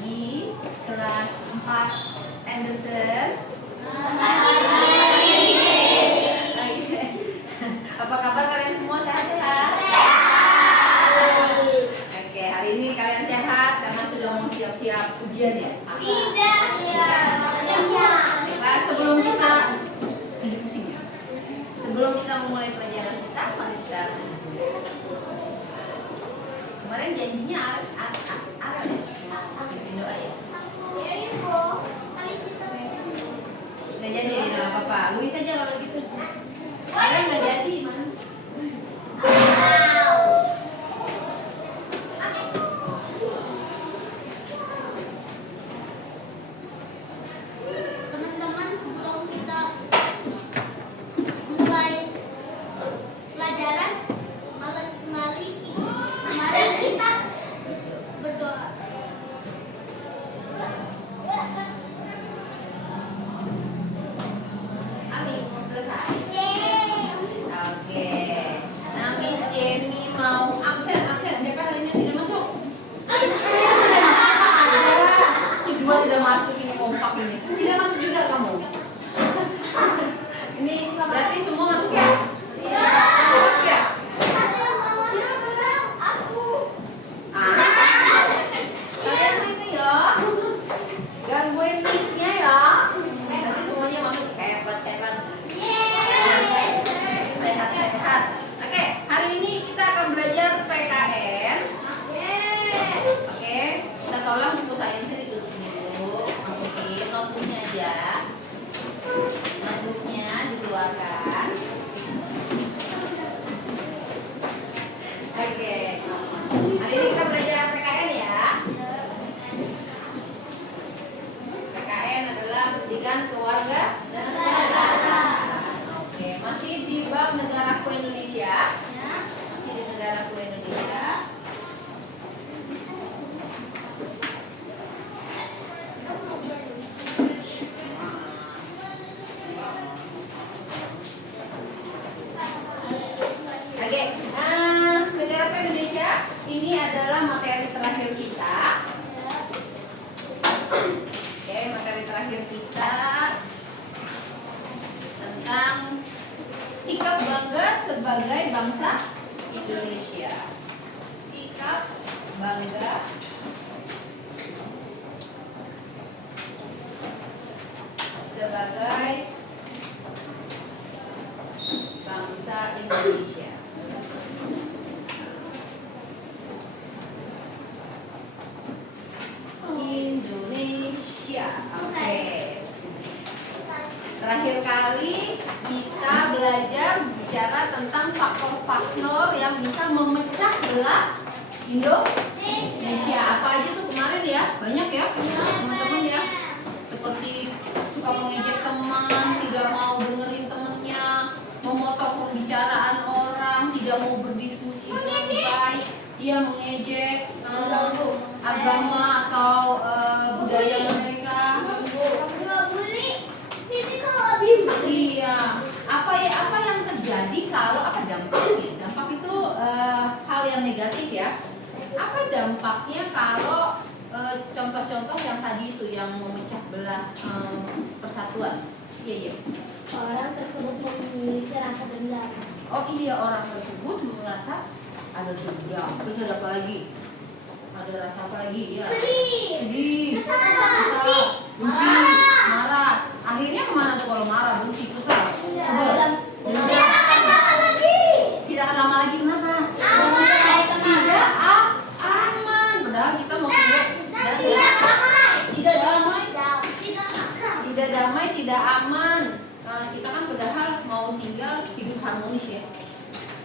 pagi kelas 4 Anderson. Apa kabar kalian semua, sehat-sehat? Oke, hari ini kalian sehat karena sudah mau siap-siap ujian ya? Tidak, Nah, sebelum kita sebelum kita memulai pelajaran kita, mari kita kemarin janjinya ada pimpin doa ya. Nggak jadi, nggak apa-apa. Luis aja kalau gitu. Kalian nggak jadi, man. teman-teman, sebelum kita mulai pelajaran, mari kita berdoa. Amin, selesai. Oke. Nah, Miss Jenny mau absen. Siapa hari ini tidak masuk? Kedua tidak masuk, ini kompak ini. Tidak masuk juga kamu. Ini berarti semua masuk ya? Masuk ya? Kalian ini ya, gangguin listnya ya. Nanti semuanya masuk hebat. Sehat. Oke, hari ini kita akan belajar PKN. Oke, kita tolong buku sainsnya ditutup dulu, masukin notebooknya aja. Notebooknya dikeluarkan. Oke, hari ini kita belajar PKN ya. PKN adalah pendidikan keluarga dan negara. Oke, masih di bab negaraku Indonesia. Masih di negaraku Indonesia. Oke, negaraku Indonesia ini adalah materi terakhir kita. Oke, materi terakhir kita tentang sikap bangga sebagai bangsa Indonesia. Sikap bangga sebagai bangsa Indonesia. Indonesia. Oke. Terakhir kali kita belajar bicara tentang faktor-faktor yang bisa memecah belah Indonesia. Apa aja tuh kemarin ya? Banyak ya, teman-teman ya. Seperti suka mengejek teman, tidak mau dengerin temennya, memotong pembicaraan orang, tidak mau berdiskusi dengan baik, ia mengejek agama atau budaya mereka. Iya, apa yang terjadi kalau apa dampaknya? Dampak itu hal yang negatif ya. Apa dampaknya kalau contoh-contoh yang tadi itu yang memecah belah persatuan? Iya. Orang tersebut memiliki rasa dendam. Oh iya, orang tersebut merasa ada dendam. Terus ada apa lagi? Ada rasa apa lagi? Ya. Sedih. Kesal. Benci. Marah. Akhirnya kemana tuh kalau marah, benci, kesal? Sebel. Tidak akan lama lagi. Kenapa? Tidak aman. Padahal kita mau kuliah dan tidak damai, tidak aman. Kita kan padahal mau tinggal hidup harmonis ya,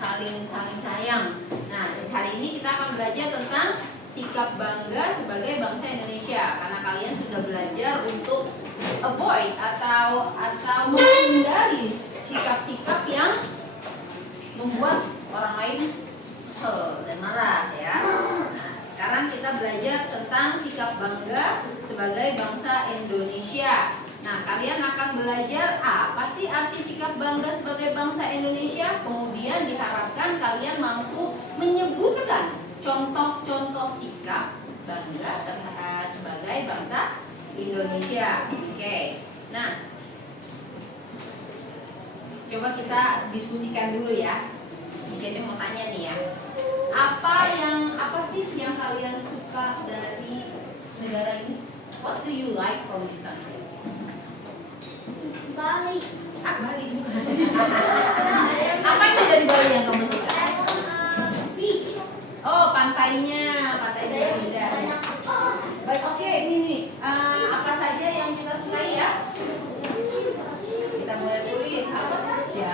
saling sayang. Nah, hari ini kita akan belajar tentang sikap bangga sebagai bangsa Indonesia, karena kalian sudah belajar untuk avoid atau menghindari sikap-sikap yang membuat orang lain kesel dan marah ya. Nah, sekarang kita belajar tentang sikap bangga sebagai bangsa Indonesia. Nah, kalian akan belajar apa sih arti sikap bangga sebagai bangsa Indonesia. Kemudian diharapkan kalian mampu menyebutkan contoh-contoh sikap bangga sebagai Indonesia. Oke. Nah, coba kita diskusikan dulu ya. Di sini mau tanya nih ya. Apa sih yang kalian suka dari negara ini? What do you like from this country? Bali. Bali bukan. Apa itu dari Bali yang kamu suka? Beach. Oh, pantainya beda. Baik, oke, ini nih. Apa saja yang kita sukai ya? Kita mulai tulis apa saja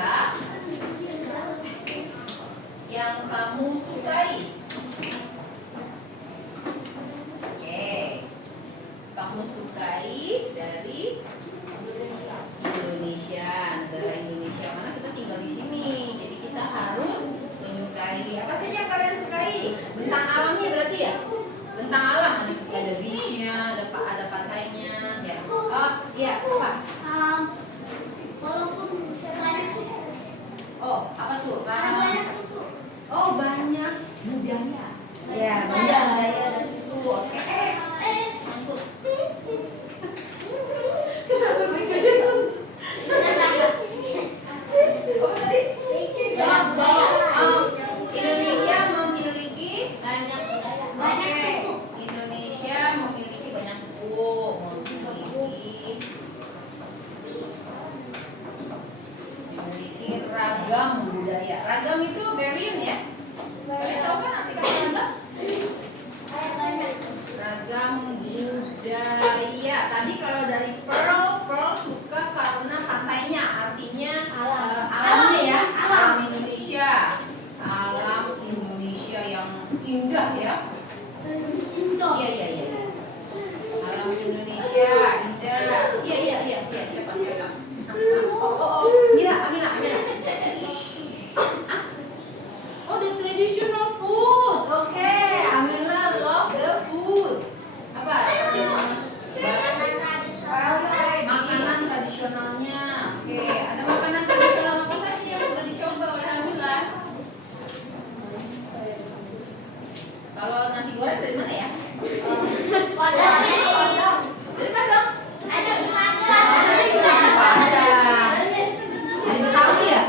yang kamu sukai. Oke, kamu sukai dari Indonesia, negara Indonesia. Mana kita tinggal di sini, jadi kita harus menyukai apa saja yang kalian sukai. Bentang alamnya berarti ya, bentang alam ada beachnya, ada pantainya ya. Oh iya, apa? Walaupun banyak suku. Oh, apa tuh? Banyak suku. Oh, banyak budaya. Ya, banyak budaya dan suku. Oke. Masuk. Kenapa mereka Jackson? Oh, tadi. Indonesia memiliki Banyak budaya. Oke, Indonesia memiliki banyak suku, memiliki ragam budaya. Ragam itu variant ya. Kalian tahu kan arti kata ragam? Banyak. Ragam budaya. Tadi kalau dari Pearl suka karena pantainya, artinya alamnya ya, alam Indonesia. Alam Indonesia yang indah ya. Iya. Alam Indonesia indah. Iya. Siapa? Oh. Mila. Ah? Oh, the traditional food. Oke, Amila love the food. Apa? Makanan tradisionalnya. Oke, ada makanan tradisional apa saja yang sudah dicoba oleh Amila? Kalau nasi goreng dari mana ya? Dari Padang. Ada Nasi Padang. Dari Betawi ya?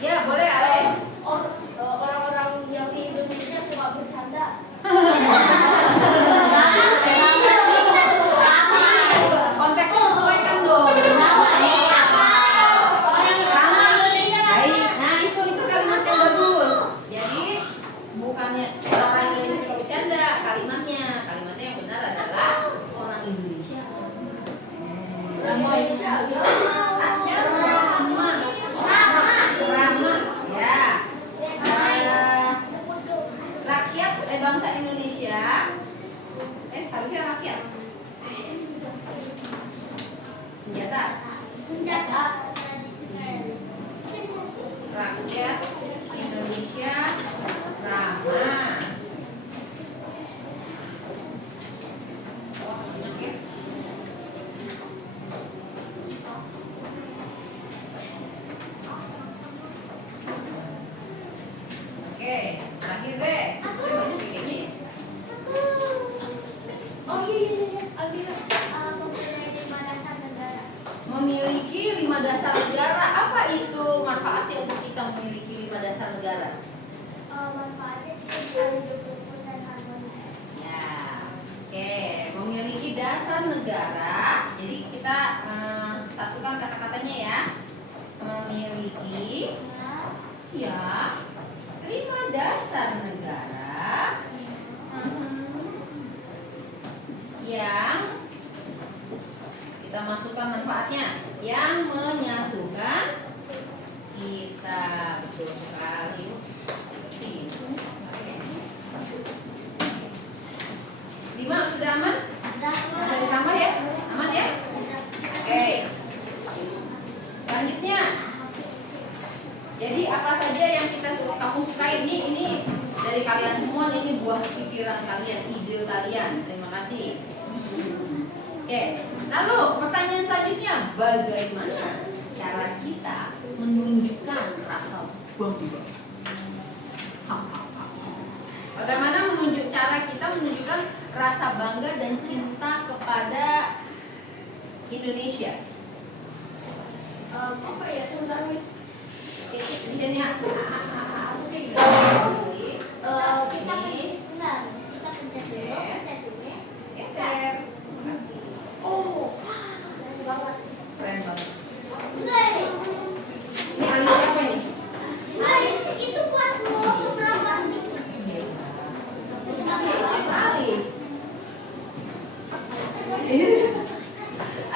Ya, boleh Ale. orang-orang yang di Indonesia suka bercanda. Konteksnya sesuaikan dong. Baik. Nah, itu kalimat yang bagus. Jadi bukannya orang Indonesia suka bercanda, kalimatnya yang benar adalah orang Indonesia. Ramah. Ya. Rakyat bangsa Indonesia. Harusnya rakyat. Senjata. Rakyat Indonesia ramah. Oke. Terakhir deh. Banyak bikinnya. Oh iya. Alvira. Memiliki 5 dasar negara. Apa itu manfaatnya untuk kita memiliki 5 dasar negara? Manfaatnya kita bisa hidup rukun dan harmonis. Ya, oke. Memiliki dasar negara. Jadi kita satukan kata-katanya ya. Memiliki ya 5 dasar negara yang kita masukkan manfaatnya, yang menyatukan kita. Betul sekali. Lima sudah aman? Bisa ditambah ya? Aman ya? Oke. Selanjutnya, jadi apa saja yang kamu sukai ini dari kalian semua, ini buah pikiran kalian, ide kalian. Terima kasih. Oke. Lalu pertanyaan selanjutnya, bagaimana cara kita menunjukkan rasa bangga? Bagaimana cara kita menunjukkan rasa bangga dan cinta kepada Indonesia? Apa ya? Sebentar, Miss. Di sini aku sih Kita enggak, kita pencet dulu, pencet dulu. geser. Makasih. Oh, keren banget. Keren banget. Enggak, Ini alis siapa ini? Alis itu buat mau seberapa nih? Iya. Terus Alis.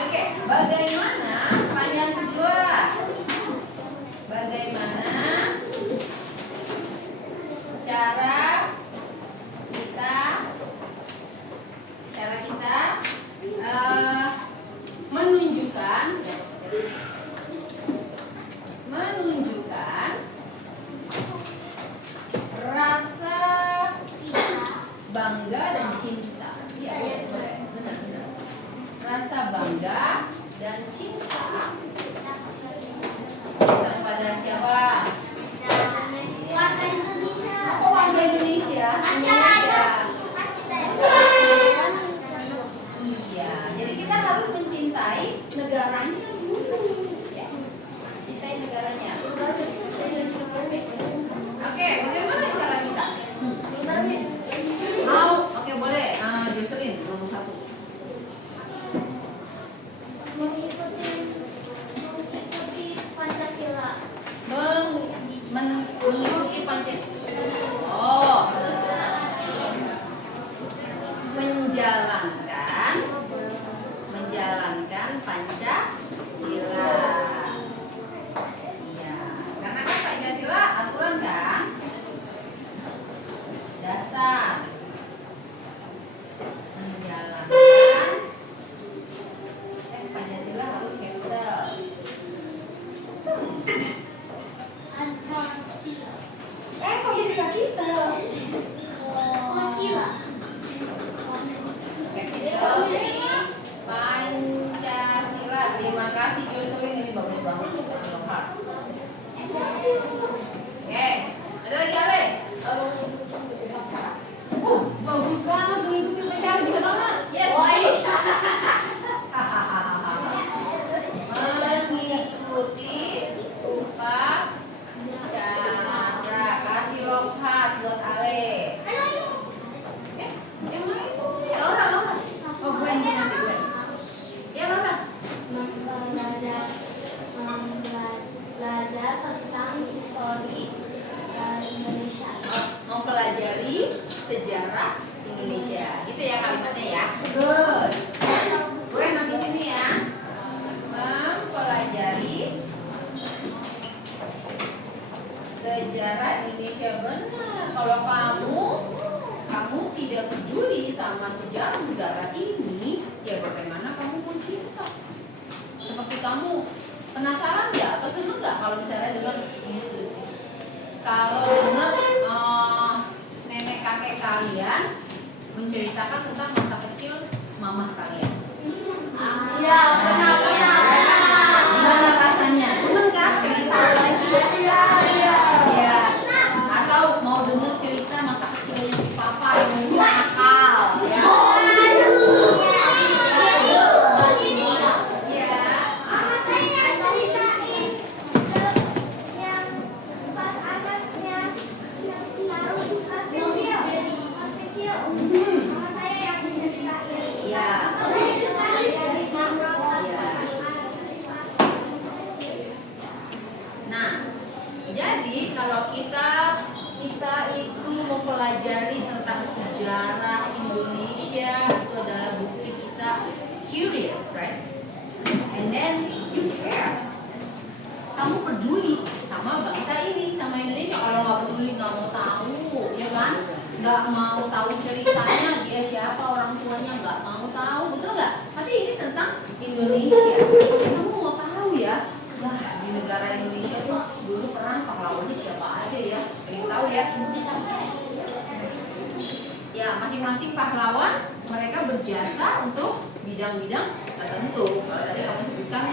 Oke, bagaimana tanya kedua? Bagaimana cara kita menunjukkan rasa bangga dan cinta. Iya, boleh. Benar. Rasa bangga dan cinta kepada siapa? warga Indonesia. Oh, warga Indonesia. Masyarakat. Iya, jadi kita harus mencintai negaranya dulu. Ya. Cintai negaranya. Oke, bagaimana cara kita? Mau? Oke, boleh. Jocelyn, nomor 1. Mengikuti Pancasila. Mengikuti Pancasila. Oh. Menjalankan Pancasila. Iya, karena kan Pancasila aturan kan? Dasar. Menjalankan Pancasila harus capital. Pancasila. Kok jadi capital? Pancasila. Capital di Pancasila. Terima kasih Jocelyn, ini bagus banget. Kasih lokal. Oke, ada lagi Ale? Bagus banget mengikuti upacara, bisa banget. Yes. Mengikuti upacara. Kasih lokal buat Ale. Yang mana itu? Laura. Oh, gue yang nanti gue. Ya, Laura. Belajar tentang histori Indonesia. Mempelajari sejarah Indonesia. Gitu ya kalimatnya ya. Good. Gue nanti sini ya. Mempelajari sejarah Indonesia. Benar. Kalau kamu tidak peduli sama sejarah negara ini, ya bagaimana kamu mau cinta? Seperti kamu penasaran nggak atau seneng nggak kalau misalnya dengar gitu? Kalau dengar nenek kakek kalian menceritakan tentang masa kecil mamah kalian, Ya, benar. gimana rasanya? Seneng kan? Pengen tahu lagi? Ya. Atau mau dengar cerita masa kecilnya si papa yang nakal, ya? Ya. Mama saya ceritain yang pas anaknya pas kecil. Mama saya yang ceritain. Ya. Nah, jadi kalau kita itu mempelajari tentang sejarah Indonesia, itu adalah bukti kita curious, right? And then you care. Kamu peduli sama bangsa ini, sama Indonesia. Kalau nggak peduli, nggak mau tahu, ya kan? Nggak mau tahu ceritanya, dia siapa, orang tuanya, nggak mau tahu, betul nggak? Tapi ini tentang Indonesia. Kamu mau tahu ya? Wah, di negara Indonesia tuh dulu peran pahlawannya siapa aja ya? Pengen tahu ya? Ya, masing-masing pahlawan mereka berjasa untuk bidang-bidang tertentu. Kalau tadi kamu sebutkan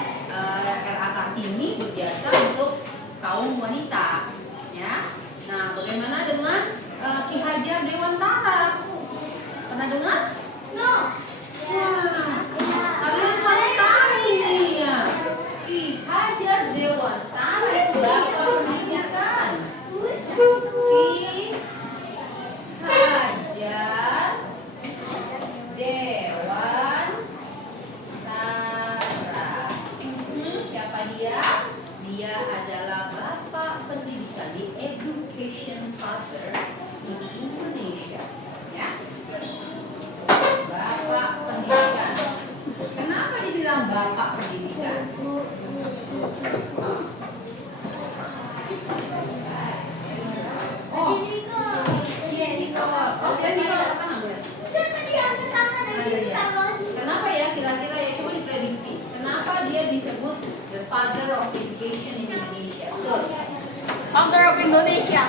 R.A. Kartini berjasa untuk kaum wanita, ya. Nah, bagaimana dengan Ki Hajar Dewantara? Pernah dengar? The father of education in Indonesia. Betul. Founder of Indonesia.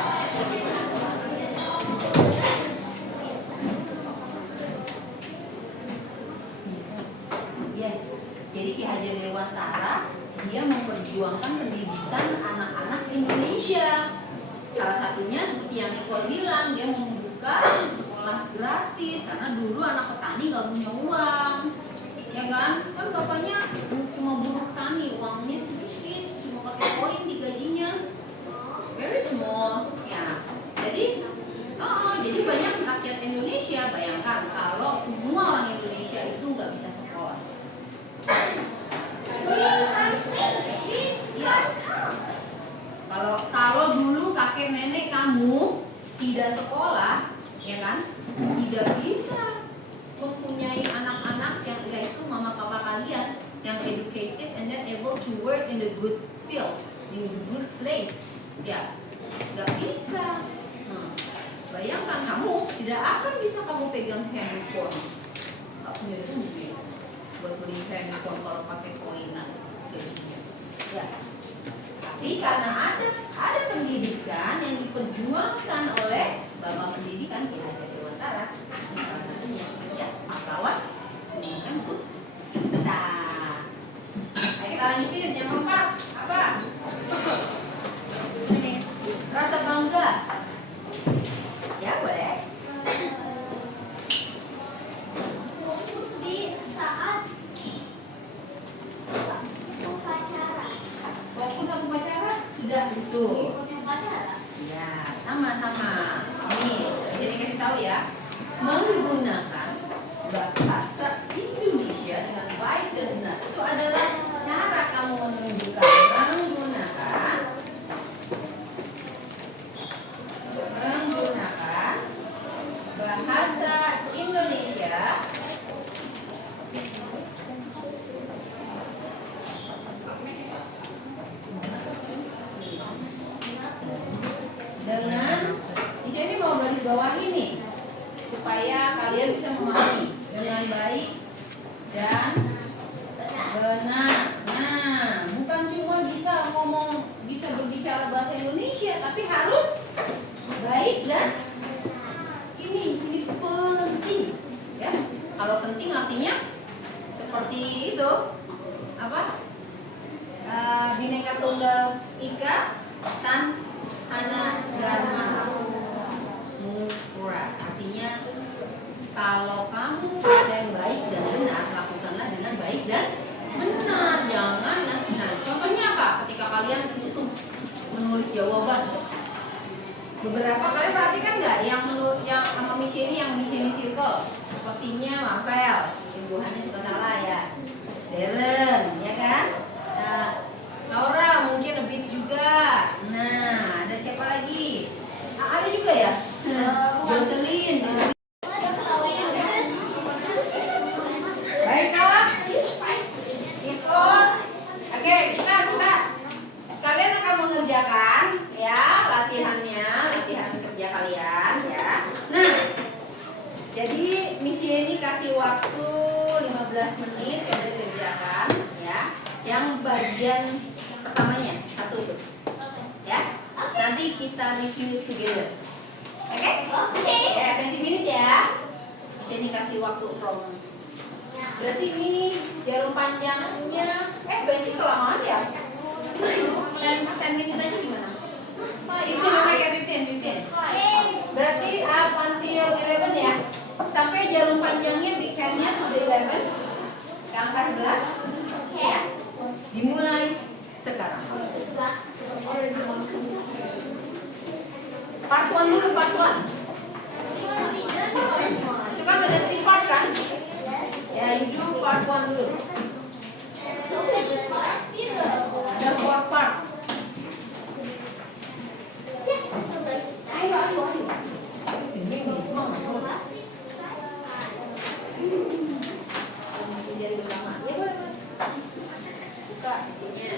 Yes. Jadi Ki Hajar Dewantara dia memperjuangkan pendidikan anak-anak Indonesia. Salah satunya seperti yang Nicole bilang, dia membuka sekolah gratis karena dulu anak petani nggak punya uang, ya kan? Kan bapaknya cuma buruh tani, uangnya sedikit, cuma pakai koin di gajinya, very small, ya. Jadi banyak rakyat Indonesia, bayangkan kalau semua orang Indonesia itu nggak bisa sekolah. Iya. Kalau dulu kakek nenek kamu tidak sekolah, ya kan? Tidak bisa mempunyai anak-anak yang yaitu mama papa kalian yang educated and then able to work in the good field, in the good place. Ya, nggak bisa. Bayangkan kamu tidak akan bisa kamu pegang handphone. Nggak punya duit buat beli handphone kalau pakai koinan. Ya. Tapi karena ada pendidikan yang diperjuangkan oleh Bapak Pendidikan Ki Hajar Dewantara, salah satunya ya pahlawan pendidikan kita. Ayo kita lanjutin yang keempat apa? Rasa bangga. Ya boleh. Di saat upacara. Fokus satu upacara sudah itu. Ikutnya upacara. Ya, sama-sama. Nih, jadi kasih tahu ya. Menggunakan bahasa Indonesia dengan baik dan benar itu adalah cara kamu menunjukkan menggunakan bahasa Indonesia dengan di sini mau garis bawah ini supaya kalian bisa memahami dengan baik dan benar. Nah, bukan cuma bisa berbicara bahasa Indonesia, tapi harus baik dan ini penting ya. Kalau penting artinya seperti itu apa? Bhinneka Tunggal Ika Tan Hana Dharma Murah. Artinya kalau kamu ada yang baik dan benar, lakukanlah dengan baik dan benar. Jangan nah contohnya apa? Ketika kalian itu menulis jawaban, beberapa kali perhatikan nggak yang sama misi ini, yang misi ini circle, sepertinya Marvel, imbuhannya suka salah ya, Darren, ya kan? Nah, Laura mungkin lebih juga. Nah, ada siapa lagi? Ada juga ya, Jocelyn. Baiklah, itu. Oke, kita kalian akan mengerjakan ya latihan kerja kalian ya. Nah, jadi misi ini kasih waktu 15 menit yang dikerjakan ya. Yang bagian pertamanya satu itu ya. Nanti kita review together. Oke? Oke. Ya, 20 menit ya. Misi ini kasih waktu from. Berarti ini jarum panjangnya berarti kelamaan ya. 10 menit aja gimana? 15. Berarti up until 11 ya. Sampai jarum panjangnya big hand-nya to the 11 ke angka 11 ya. Dimulai sekarang. Part 1 dulu, part 1. Itu kan ada 3 part kan? Ya, you do part 1 dulu. Ada 4 part. Ayo. Ini semua masuk. Jadi bersama. Ya boleh. Buka ininya.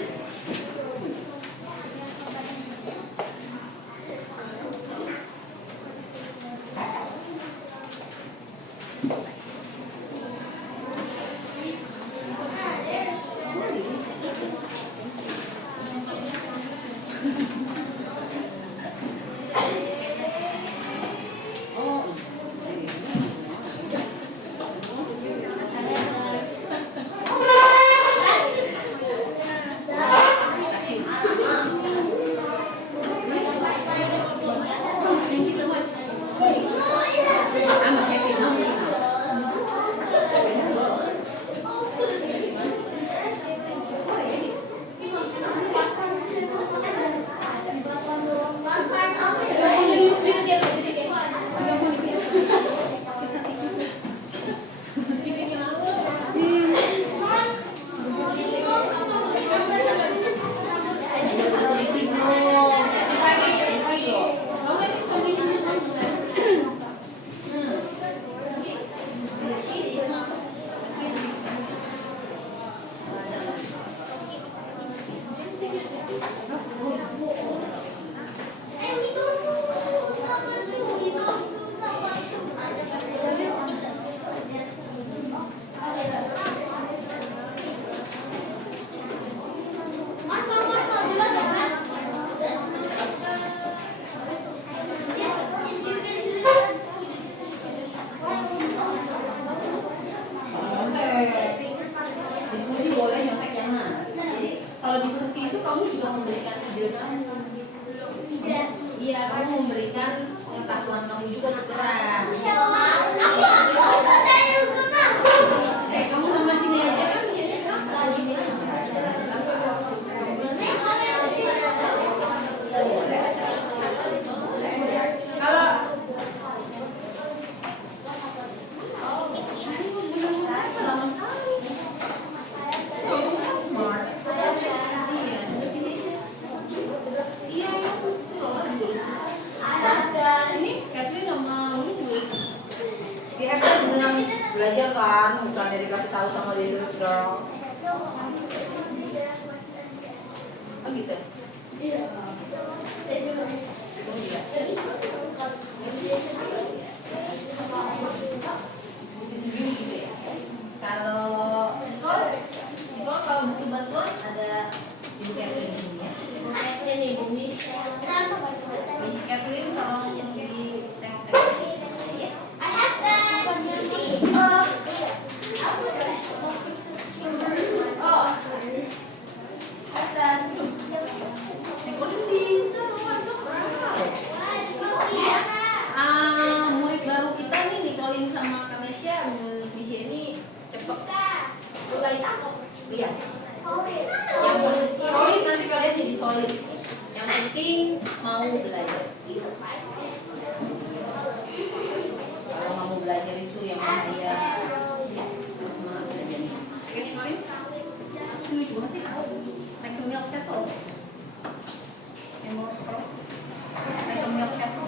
Belajar kan, bukannya dikasih tahu sama dia girl. Oh gitu. Oh iya. Diskusi sendiri gitu ya. Kalau Nicole kalau butuh bantuan ada Ibu Catherine ini ya. Miss Catherine kalau di tengok-tengok ya. Nicole bisa murid baru kita nih Nicole sama Kanesha menurut misi ini cepet. Iya. Yang solid nanti kalian jadi solid. Yang penting mau belajar. Kalau mau belajar itu yang bahaya. Harus semangat belajarnya. Oke nih Nicole. Ini juga sih. Naik ke milk kettle. Yang mau naik ke milk kettle.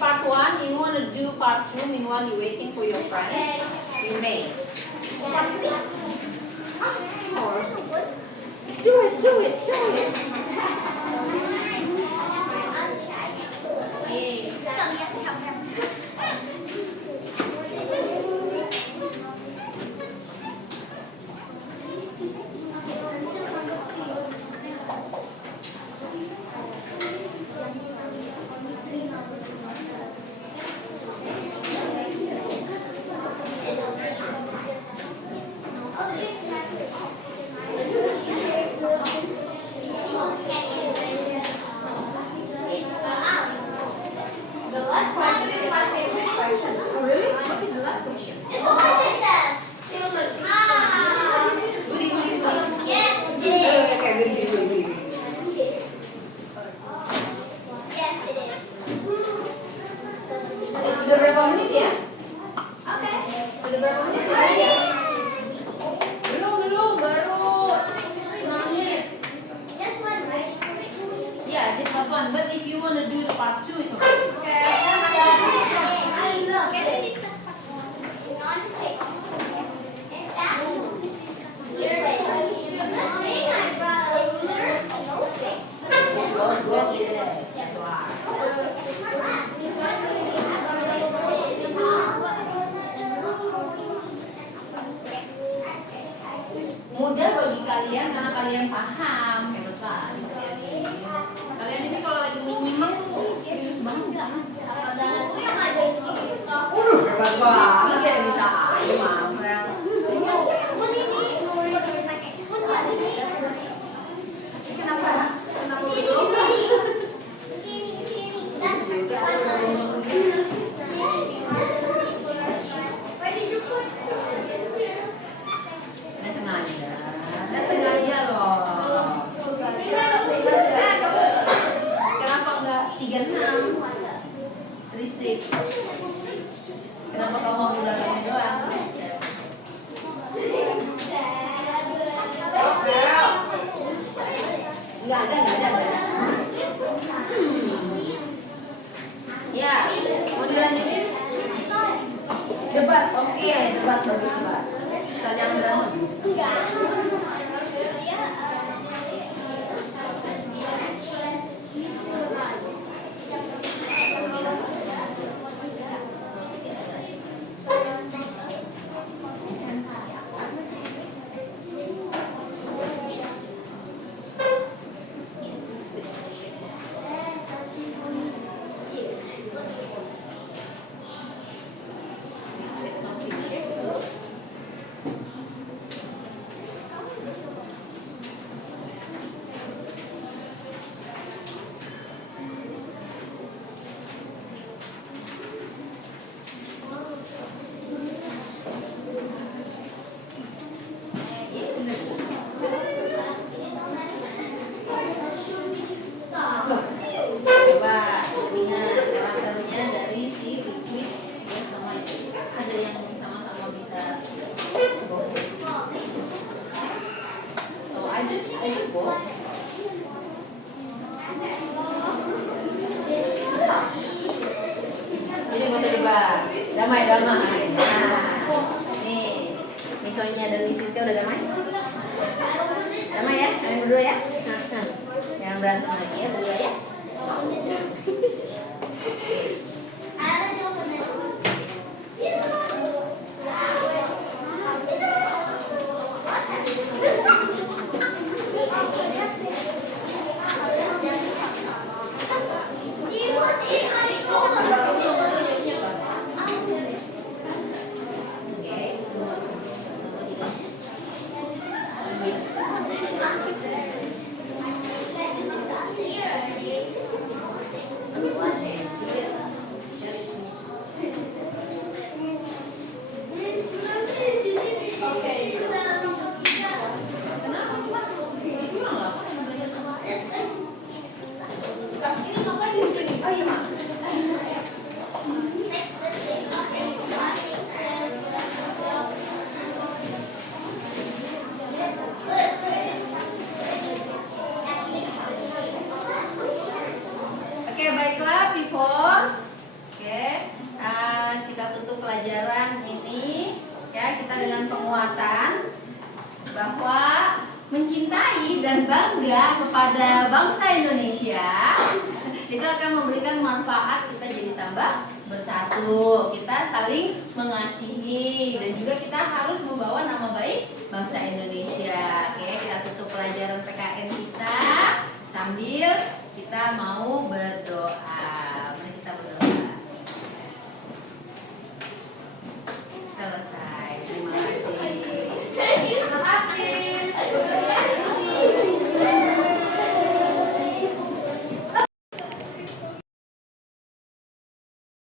Part 1, you want to do part 2 meanwhile you're waiting for your friends? You may. Of course. Do it. Oh really? What is the last question? Goody. Sudah berapa menit ya? Sudah berapa menit ya? Belum, baru 9 menit. Yeah, just last one. But if you want to do the part 2, it's okay. Go get it. Mudah bagi kalian karena kalian paham. Hebat sekali kalian ini kalau lagi menyimak serius banget. Hebat banget ya bisa. Kenapa berlomba? Nggak sengaja loh. Kenapa nggak 36? 36. Kenapa kamu mau di belakangnya doang? Nggak ada. Ya, mau dilanjutin? Debat, oke, debat bagus debat. Kita jangan berantem. Damai, damai. Nah, nih, Misonya dan Miss Siska udah damai? Damai ya, kalian berdua ya? Nah. Jangan berantem lagi ya berdua ya. Oh iya, Mak. Oke, baiklah Pivot. Oke, kita tutup pelajaran ini ya, kita dengan penguatan bahwa mencintai dan bangga kepada bangsa Indonesia itu akan memberikan manfaat, kita jadi tambah bersatu, kita saling mengasihi, dan juga kita harus membawa nama baik bangsa Indonesia. Oke, kita tutup pelajaran PKN kita sambil kita mau berdoa.